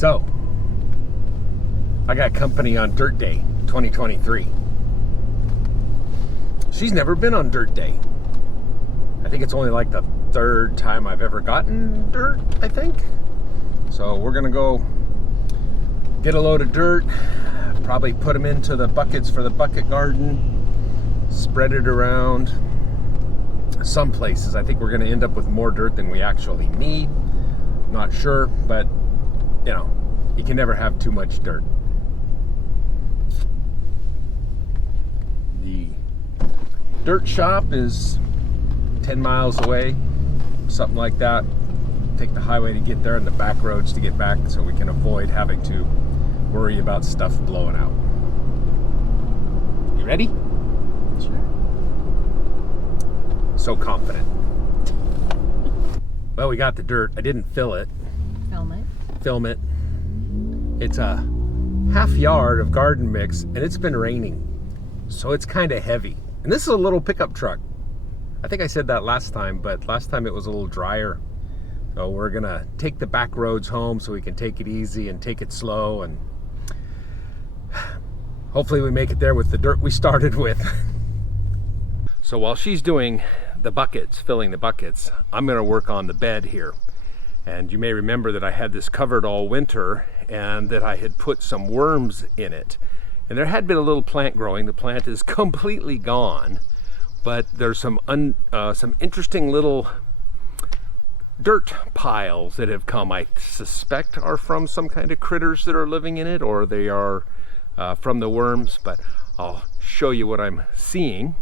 So, I got company on Dirt Day 2023. She's never been on Dirt Day. I think it's only like the third time I've ever gotten dirt, I think. So we're gonna go get a load of dirt, probably put them into the buckets for the bucket garden, spread it around. Some places I think we're gonna end up with more dirt than we actually need. Not sure, but you know, you can never have too much dirt. The dirt shop is 10 miles away, something like that. Take the highway to get there and the back roads to get back, so we can avoid having to worry about stuff blowing out. You ready? Sure. So confident. Well, we got the dirt. I didn't fill it. Film it. It's a half yard of garden mix, and it's been raining, so it's kind of heavy. And this is a little pickup truck. I think I said that last time, but last time it was a little drier. So we're gonna take the back roads home so we can take it easy and take it slow, and hopefully we make it there with the dirt we started with. So while she's doing the buckets, filling the buckets, I'm gonna work on the bed here. And you may remember that I had this covered all winter and that I had put some worms in it. And there had been a little plant growing. The plant is completely gone, but there's some interesting little dirt piles that have come. I suspect are from some kind of critters that are living in it, or they are from the worms, but I'll show you what I'm seeing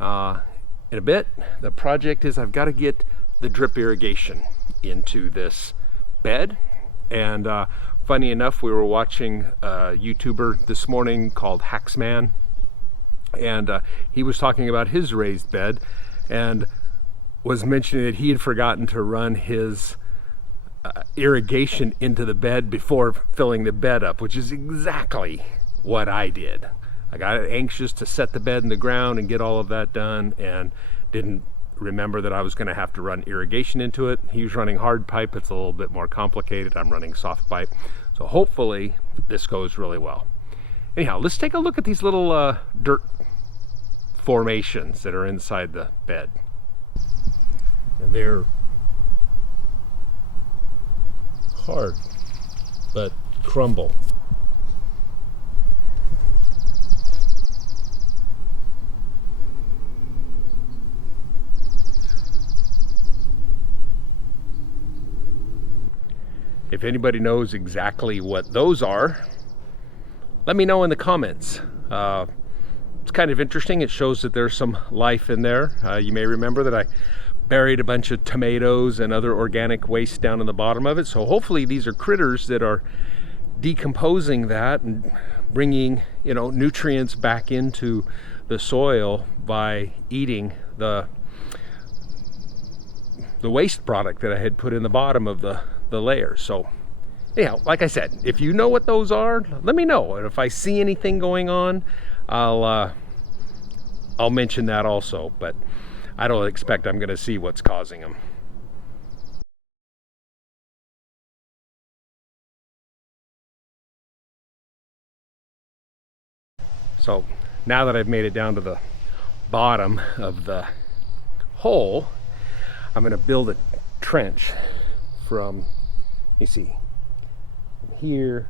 in a bit. The project is I've got to get the drip irrigation into this bed, and funny enough, we were watching a YouTuber this morning called Hacksman, and he was talking about his raised bed and was mentioning that he had forgotten to run his irrigation into the bed before filling the bed up, which is exactly what I did. I got anxious to set the bed in the ground and get all of that done, and didn't remember that I was going to have to run irrigation into it. He was running hard pipe. It's a little bit more complicated. I'm running soft pipe. So hopefully this goes really well. Anyhow, let's take a look at these little dirt formations that are inside the bed. And they're hard, but crumble. If anybody knows exactly what those are, let me know in the comments. It's kind of interesting. It shows that there's some life in there. You may remember that I buried a bunch of tomatoes and other organic waste down in the bottom of it. So hopefully these are critters that are decomposing that and bringing, you know, nutrients back into the soil by eating the waste product that I had put in the bottom of the layers. So anyhow, like I said, if you know what those are, let me know. And if I see anything going on, I'll mention that also, but I don't expect I'm going to see what's causing them. So now that I've made it down to the bottom of the hole, I'm going to build a trench from, you see, from here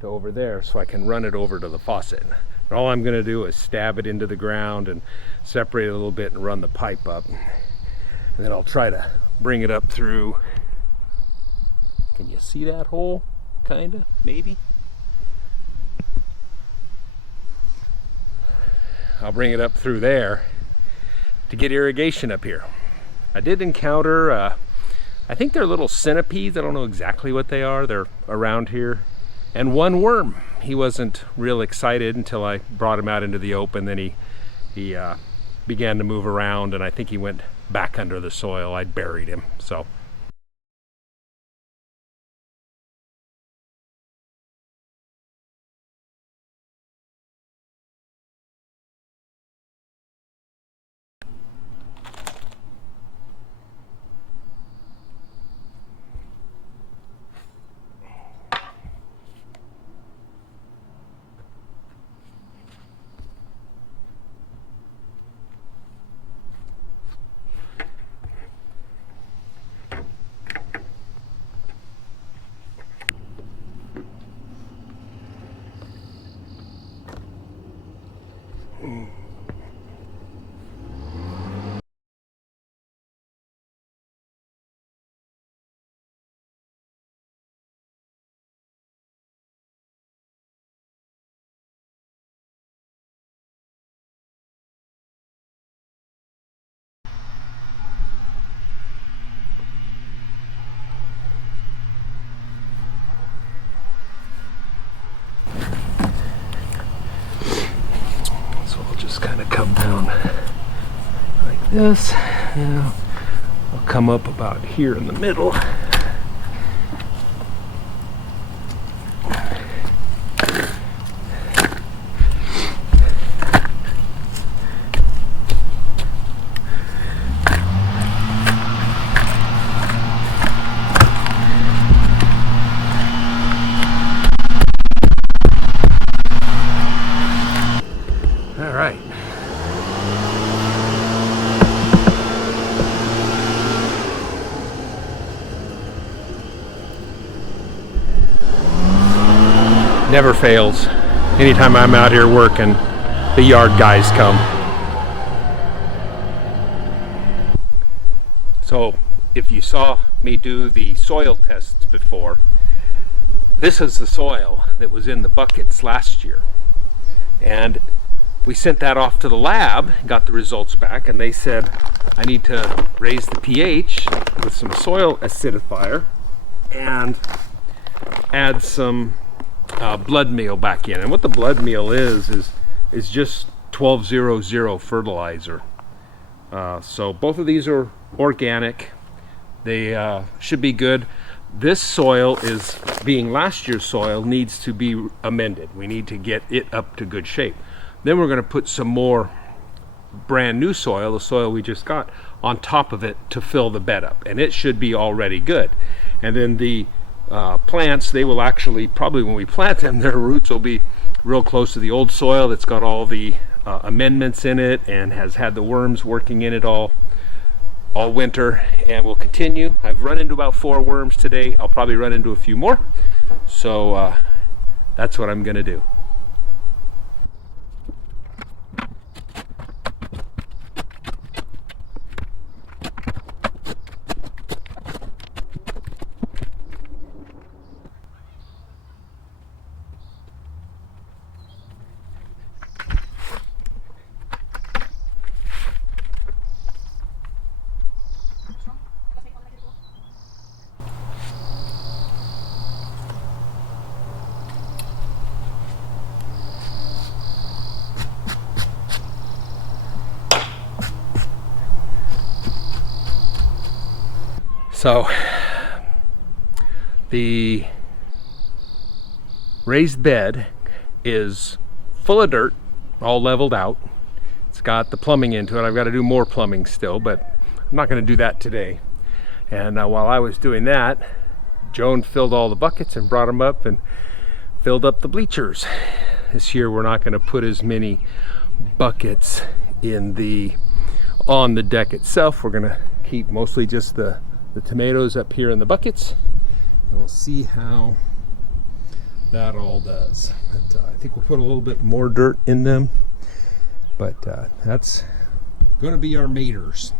to over there, so I can run it over to the faucet. And all I'm going to do is stab it into the ground and separate it a little bit and run the pipe up, and then I'll try to bring it up through. Can you see that hole? Kinda, maybe. I'll bring it up through there to get irrigation up here. I did encounter I think they're little centipedes. I don't know exactly what they are. They're around here. And one worm. He wasn't real excited until I brought him out into the open. Then he began to move around, and I think he went back under the soil. I buried him. So this. Now I'll come up about here in the middle. All right. Never fails. Anytime I'm out here working, the yard guys come. So if you saw me do the soil tests before, this is the soil that was in the buckets last year. And we sent that off to the lab, got the results back, and they said I need to raise the pH with some soil acidifier and add some blood meal back in. And what the blood meal is just 1200 fertilizer. So both of these are organic. They should be good. This soil, is being last year's soil, needs to be amended. We need to get it up to good shape. Then we're going to put some more brand new soil, the soil we just got, on top of it to fill the bed up, and it should be already good. And then the plants, they will actually, probably when we plant them, their roots will be real close to the old soil that's got all the amendments in it and has had the worms working in it all winter, and will continue. I've run into about 4 worms today. I'll probably run into a few more. So that's what I'm going to do. So the raised bed is full of dirt, all leveled out. It's got the plumbing into it. I've got to do more plumbing still, but I'm not going to do that today. And while I was doing that, Joan filled all the buckets and brought them up and filled up the bleachers. This year we're not going to put as many buckets on the deck itself. We're going to keep mostly just the tomatoes up here in the buckets, and we'll see how that all does. But, I think we'll put a little bit more dirt in them, but that's going to be our maters.